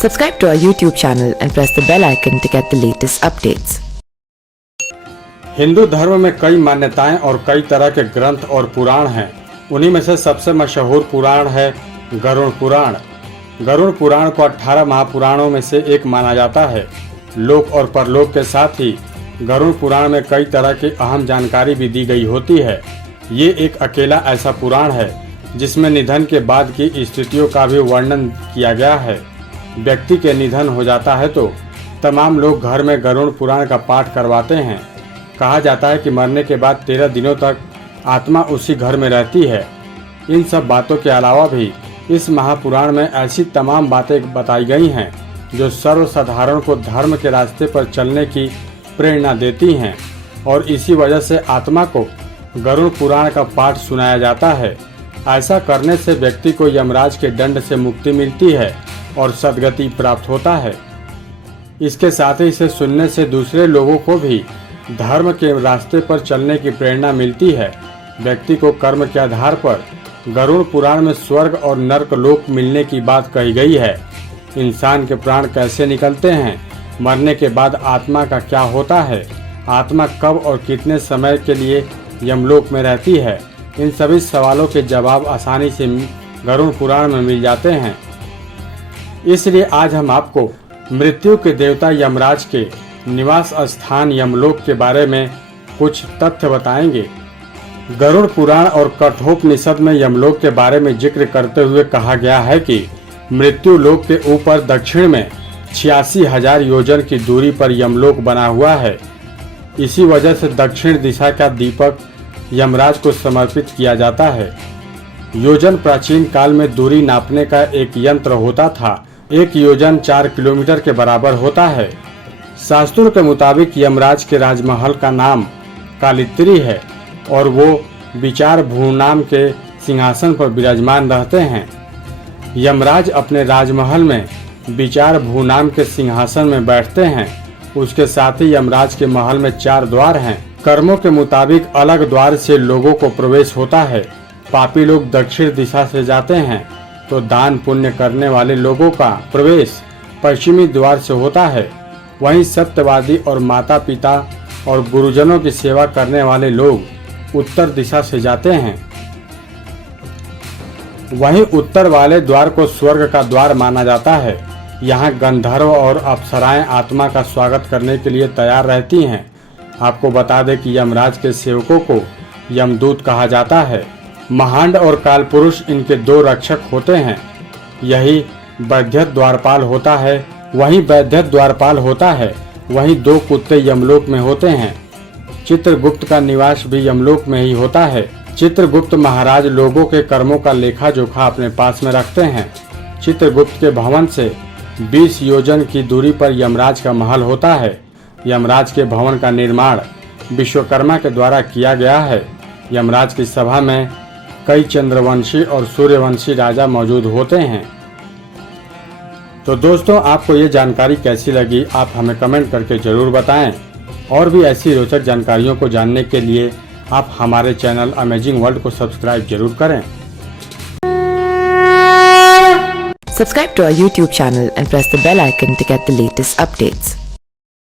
Subscribe to our YouTube channel and press the bell icon to get the latest updates. Hindu धर्म में कई मान्यताएं और कई तरह के ग्रंथ और पुराण हैं। उन्हीं में से सबसे मशहूर पुराण है गरुड़ पुराण। गरुड़ पुराण को 18 महापुराणों में से एक माना जाता है। लोक और परलोक के साथ ही गरुड़ पुराण में कई तरह की अहम जानकारी भी दी गई होती है। ये एक अकेला ऐसा पुराण है जिसमें निधन के बाद की स्थितियों का भी वर्णन किया गया है। व्यक्ति के निधन हो जाता है तो तमाम लोग घर में गरुड़ पुराण का पाठ करवाते हैं। कहा जाता है कि मरने के बाद 13 दिनों तक आत्मा उसी घर में रहती है। इन सब बातों के अलावा भी इस महापुराण में ऐसी तमाम बातें बताई गई हैं जो सर्वसाधारण को धर्म के रास्ते पर चलने की प्रेरणा देती हैं और इसी वजह से आत्मा को गरुड़ पुराण का पाठ सुनाया जाता है। ऐसा करने से व्यक्ति को यमराज के दंड से मुक्ति मिलती है और सद्गति प्राप्त होता है। इसके साथ ही इसे सुनने से दूसरे लोगों को भी धर्म के रास्ते पर चलने की प्रेरणा मिलती है। व्यक्ति को कर्म के आधार पर गरुड़ पुराण में स्वर्ग और नरक लोक मिलने की बात कही गई है। इंसान के प्राण कैसे निकलते हैं, मरने के बाद आत्मा का क्या होता है, आत्मा कब और कितने समय के लिए यमलोक में रहती है, इन सभी सवालों के जवाब आसानी से गरुड़ पुराण में मिल जाते हैं। इसलिए आज हम आपको मृत्यु के देवता यमराज के निवास स्थान यमलोक के बारे में कुछ तथ्य बताएंगे। गरुड़ पुराण और कठोपनिषद में यमलोक के बारे में जिक्र करते हुए कहा गया है कि मृत्यु लोक के ऊपर दक्षिण में 86,000 योजन की दूरी पर यमलोक बना हुआ है। इसी वजह से दक्षिण दिशा का दीपक यमराज को समर्पित किया जाता है। योजन प्राचीन काल में दूरी नापने का एक यंत्र होता था। एक योजन 4 किलोमीटर के बराबर होता है। शास्त्रों के मुताबिक यमराज के राजमहल का नाम कालित्री है और वो विचार भू नाम के सिंहासन पर विराजमान रहते हैं। यमराज अपने राजमहल में विचार भू नाम के सिंहासन में बैठते हैं। उसके साथ ही यमराज के महल में 4 द्वार हैं। कर्मों के मुताबिक अलग द्वार से लोगों को प्रवेश होता है। पापी लोग दक्षिण दिशा से जाते हैं तो दान पुण्य करने वाले लोगों का प्रवेश पश्चिमी द्वार से होता है। वहीं सत्यवादी और माता पिता और गुरुजनों की सेवा करने वाले लोग उत्तर दिशा से जाते हैं। वहीं उत्तर वाले द्वार को स्वर्ग का द्वार माना जाता है। यहाँ गंधर्व और अप्सराएं आत्मा का स्वागत करने के लिए तैयार रहती हैं। आपको बता दें कि यमराज के सेवकों को यमदूत कहा जाता है। महांड और कालपुरुष इनके 2 रक्षक होते हैं। यही वैद्य द्वारपाल होता है। वहीं 2 कुत्ते यमलोक में होते हैं। चित्रगुप्त का निवास भी यमलोक में ही होता है। चित्रगुप्त महाराज लोगों के कर्मों का लेखा जोखा अपने पास में रखते हैं। चित्रगुप्त के भवन से 20 योजन की दूरी पर यमराज का महल होता है। यमराज के भवन का निर्माण विश्वकर्मा के द्वारा किया गया है। यमराज की सभा में कई चंद्रवंशी और सूर्यवंशी राजा मौजूद होते हैं। तो दोस्तों, आपको ये जानकारी कैसी लगी आप हमें कमेंट करके ज़रूर बताएं। और भी ऐसी रोचक जानकारियों को जानने के लिए आप हमारे चैनल अमेजिंग वर्ल्ड को सब्सक्राइब जरूर करें। Subscribe to our YouTube channel and press the bell icon to get the latest updates.